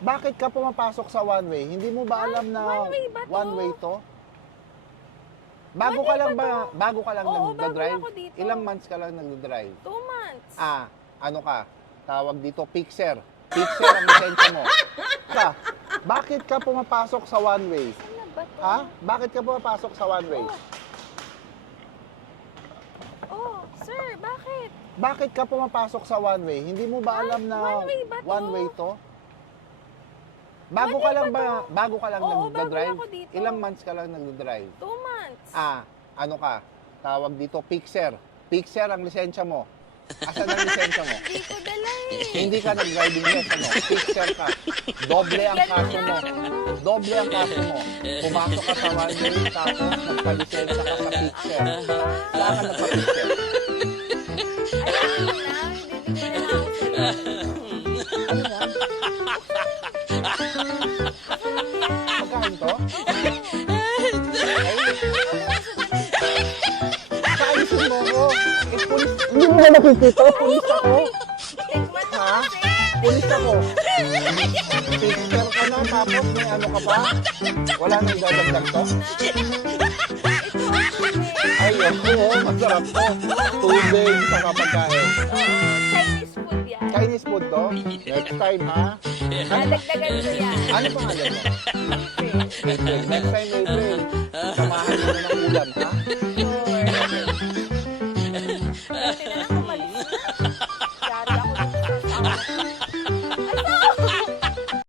Bakit ka pumapasok sa one way? Hindi mo ba alam na one way ba to? one way to? Bago One ka way lang ba ba, to? bago ka lang Oo, bago nagda-drive? ako dito. Ilang months ka lang nagda-drive? 2 months. Ano ka? Tawag dito, fixer. Fixer ang lisensya mo. Bakit ka pumapasok sa one way? Saan na ba to? Bakit ka pumapasok sa one way? Oh, sir, bakit? Bakit ka pumapasok sa one way? Hindi mo ba alam na one way ba to? one way to? Bago One ka way lang ba ba, to? bago ka lang Oo, bago nagda-drive? ako dito. Ilang months ka lang nagda-drive? 2 months. Ano ka? Tawag dito, fixer. Fixer ang lisensya mo. Asan ang lisensya mo? Hindi ko dala eh. Hindi ka nag-driving test, ano? Fixer ka. Doble ang kaso mo. Doble ang kaso mo. Pumasok ka sa one way, tapos nagpalisensya ka sa fixer. Saan ka nagpa-fixer? Ayun na, hindi ko na ako sa'yo. Ano yan? Magkain to? Ay, kaalisin mo ko. Pulis. Hindi mo na nakikita. Pulis ako. Tikman mo Ha? kasi. Pulis ako. Fixer ka na, tapos may ano ka pa? Wala nang dadagdag to? Ay, ako, masarap to. Tubig sa kapagkain. Chinese food yan. Chinese food to? Next time, ha? Dadagdagan ko yan. Ano pangalan mo? April. Next time, April. Samahan mo na ng ulam, ha? Sure.